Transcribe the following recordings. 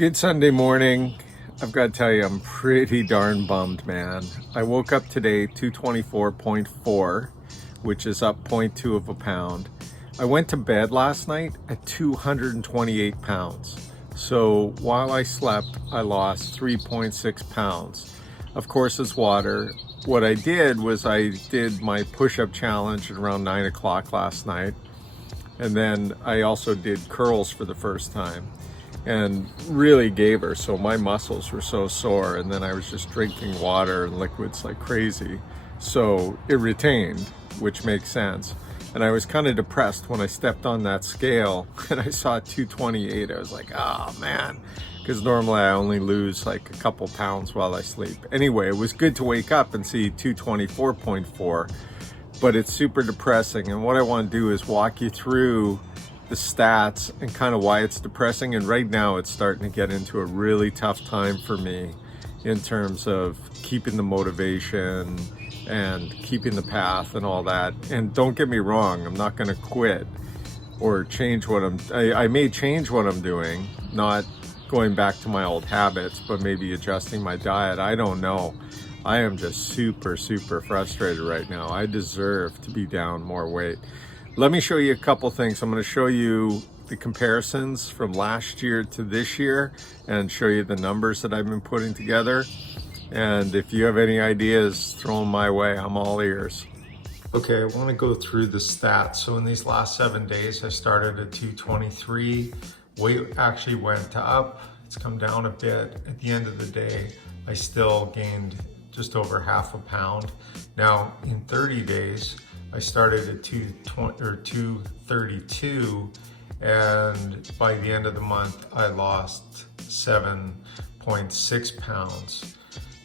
Good Sunday morning. I've got to tell you, I'm pretty darn bummed, man. I woke up today 224.4, which is up zero point 0.2 of a pound. I went to bed last night at 228 pounds. So while I slept, I lost 3.6 pounds. Of course, it's water. What I did was I did my push-up challenge at around 9 o'clock last night. And then I also did curls for the first time and really gave her. So my muscles were so sore, and then I was just drinking water and liquids like crazy. So it retained, which makes sense. And I was kind of depressed when I stepped on that scale and I saw 228. I was like, oh man, because normally I only lose like a couple pounds while I sleep. Anyway, it was good to wake up and see 224.4, but it's super depressing. And what I want to do is walk you through the stats and kind of why it's depressing. And right now it's starting to get into a really tough time for me in terms of keeping the motivation and keeping the path and all that. And don't get me wrong, I'm not going to quit or change what I may change what I'm doing, not going back to my old habits, but maybe adjusting my diet. I don't know. I am just super frustrated right now. I deserve to be down more weight. Let me show you a couple things. I'm going to show you the comparisons from last year to this year and show you the numbers that I've been putting together. And if you have any ideas, throw them my way. I'm all ears. Okay, I want to go through the stats. So in these last 7 days, I started at 223. Weight actually went up. It's come down a bit. At the end of the day, I still gained just over half a pound. Now, in 30 days, I started at 232, and by the end of the month, I lost 7.6 pounds.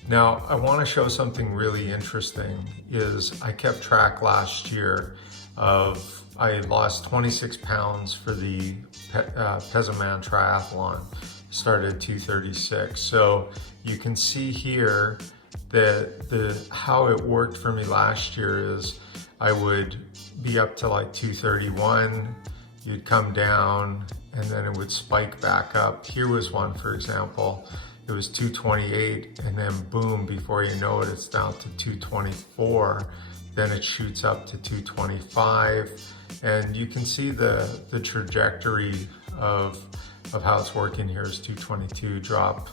Now, I want to show something really interesting. Is I kept track last year of, I lost 26 pounds for the Ironman Triathlon, started at 236. So you can see here that how it worked for me last year is I would be up to like 231, you'd come down, and then it would spike back up. Here was one, for example, it was 228, and then boom, before you know it, it's down to 224. Then it shoots up to 225, and you can see the trajectory of how it's working here is 222, drop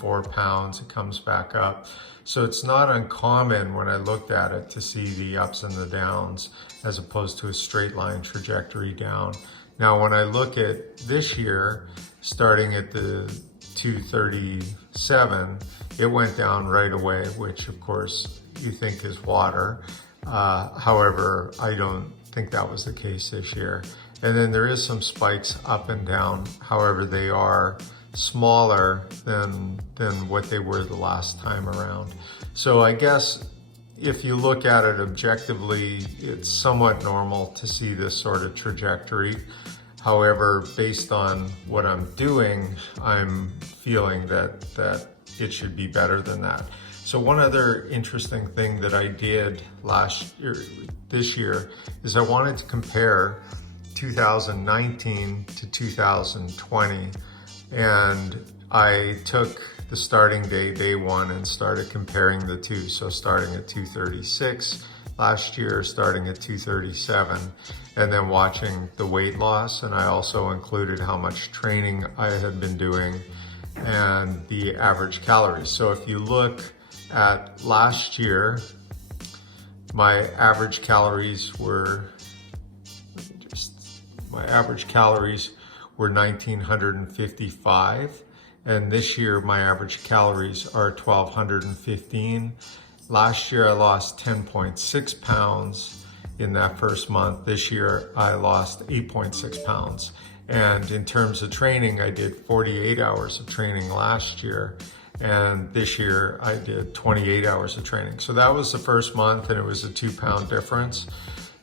4 pounds, it comes back up. So it's not uncommon when I looked at it to see the ups and the downs as opposed to a straight line trajectory down. Now when I look at this year, starting at the 237, it went down right away, which of course you think is water. However, I don't think that was the case this year. And then there is some spikes up and down. However, they are smaller than what they were the last time around. So I guess if you look at it objectively, it's somewhat normal to see this sort of trajectory. However, based on what I'm doing, I'm feeling that it should be better than that. So one other interesting thing that I did this year, is I wanted to compare 2019 to 2020, and I took the starting day one, and started comparing the two. So starting at 236 last year, starting at 237, and then watching the weight loss. And I also included how much training I had been doing and the average calories. So if you look at last year, my average calories were 1,955, and this year my average calories are 1,215. Last year I lost 10.6 pounds in that first month. This year I lost 8.6 pounds. And in terms of training, I did 48 hours of training last year, and this year I did 28 hours of training. So that was the first month, and it was a 2-pound difference.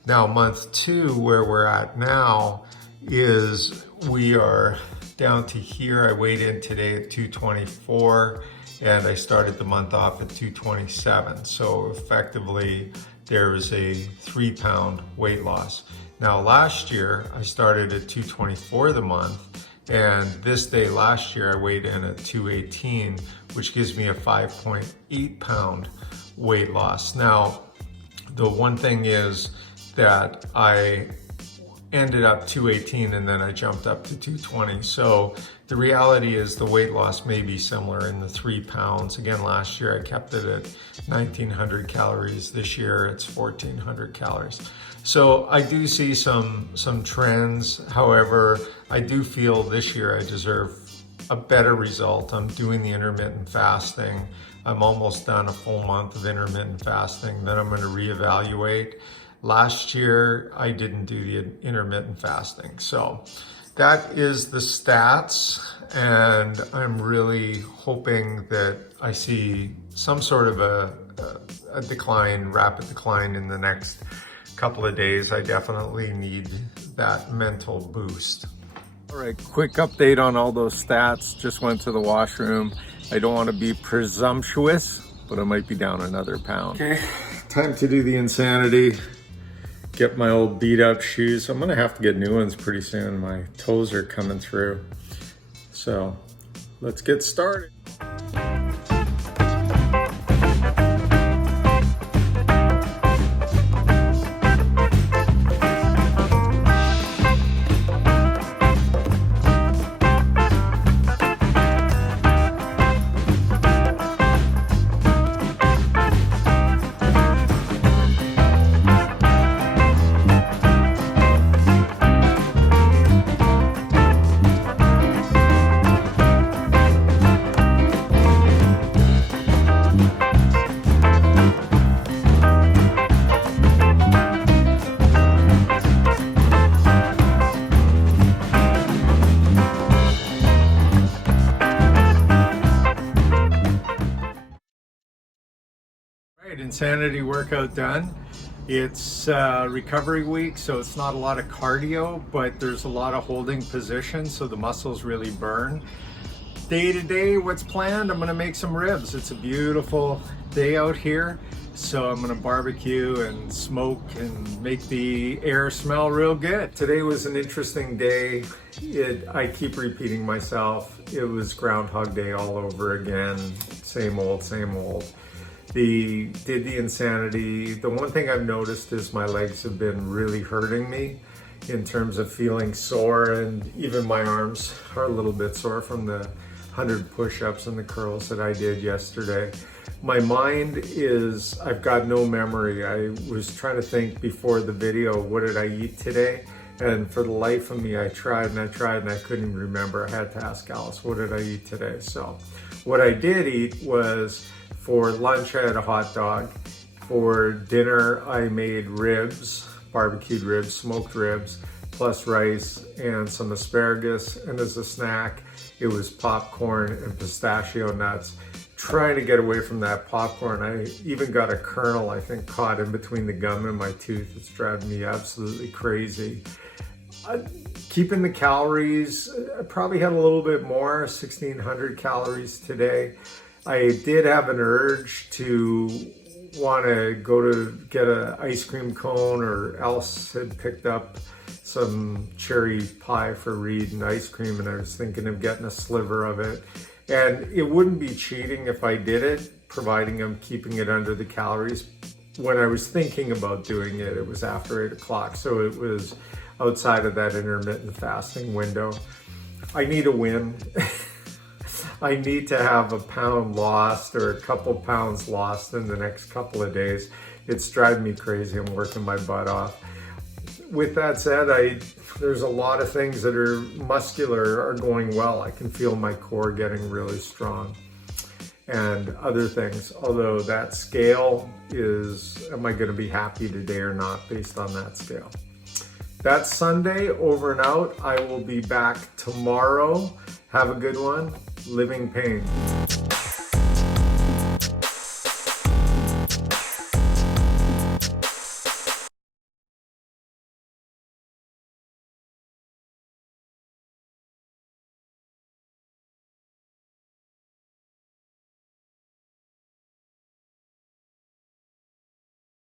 Now month 2, where we're at now, is we are down to here. I weighed in today at 224, and I started the month off at 227. So effectively there is a 3-pound weight loss. Now last year I started at 224 the month, And this day last year, I weighed in at 218, which gives me a 5.8 pound weight loss. Now, the one thing is that I ended up 218 and then I jumped up to 220. So the reality is the weight loss may be similar in the 3 pounds. Again, last year I kept it at 1900 calories. This year it's 1400 calories. So I do see some trends. However, I do feel this year I deserve a better result. I'm doing the intermittent fasting. I'm almost done a full month of intermittent fasting. Then I'm going to reevaluate. Last year, I didn't do the intermittent fasting. So that is the stats, and I'm really hoping that I see some sort of a decline, rapid decline in the next couple of days. I definitely need that mental boost. All right, quick update on all those stats. Just went to the washroom. I don't want to be presumptuous, but I might be down another pound. Okay, time to do the insanity. Get my old beat up shoes. I'm gonna have to get new ones pretty soon. My toes are coming through. So let's get started. Insanity workout done. It's recovery week, so it's not a lot of cardio, but there's a lot of holding position, so the muscles really burn. Day to day, what's planned? I'm gonna make some ribs. It's a beautiful day out here, so I'm gonna barbecue and smoke and make the air smell real good. Today was an interesting day. I keep repeating myself. It was Groundhog Day all over again. Same old, same old. Did the insanity. The one thing I've noticed is my legs have been really hurting me in terms of feeling sore, and even my arms are a little bit sore from the 100 push-ups and the curls that I did yesterday. My mind is, I've got no memory. I was trying to think before the video, what did I eat today? And for the life of me, I tried and I couldn't even remember. I had to ask Alice, what did I eat today? So what I did eat was, for lunch, I had a hot dog. For dinner, I made ribs, barbecued ribs, smoked ribs, plus rice and some asparagus. And as a snack, it was popcorn and pistachio nuts. Trying to get away from that popcorn. I even got a kernel, I think, caught in between the gum and my tooth. It's driving me absolutely crazy. Keeping the calories, I probably had a little bit more, 1,600 calories today. I did have an urge to want to go to get an ice cream cone, or Alice had picked up some cherry pie for Reed and ice cream, and I was thinking of getting a sliver of it. And it wouldn't be cheating if I did it, providing I'm keeping it under the calories. When I was thinking about doing it, it was after 8 o'clock, so it was outside of that intermittent fasting window. I need a win. I need to have a pound lost or a couple pounds lost in the next couple of days. It's driving me crazy. I'm working my butt off. With that said, there's a lot of things that are muscular are going well. I can feel my core getting really strong, and other things. Although that scale is, am I going to be happy today or not based on that scale? That's Sunday, over and out. I will be back tomorrow. Have a good one. Living pain.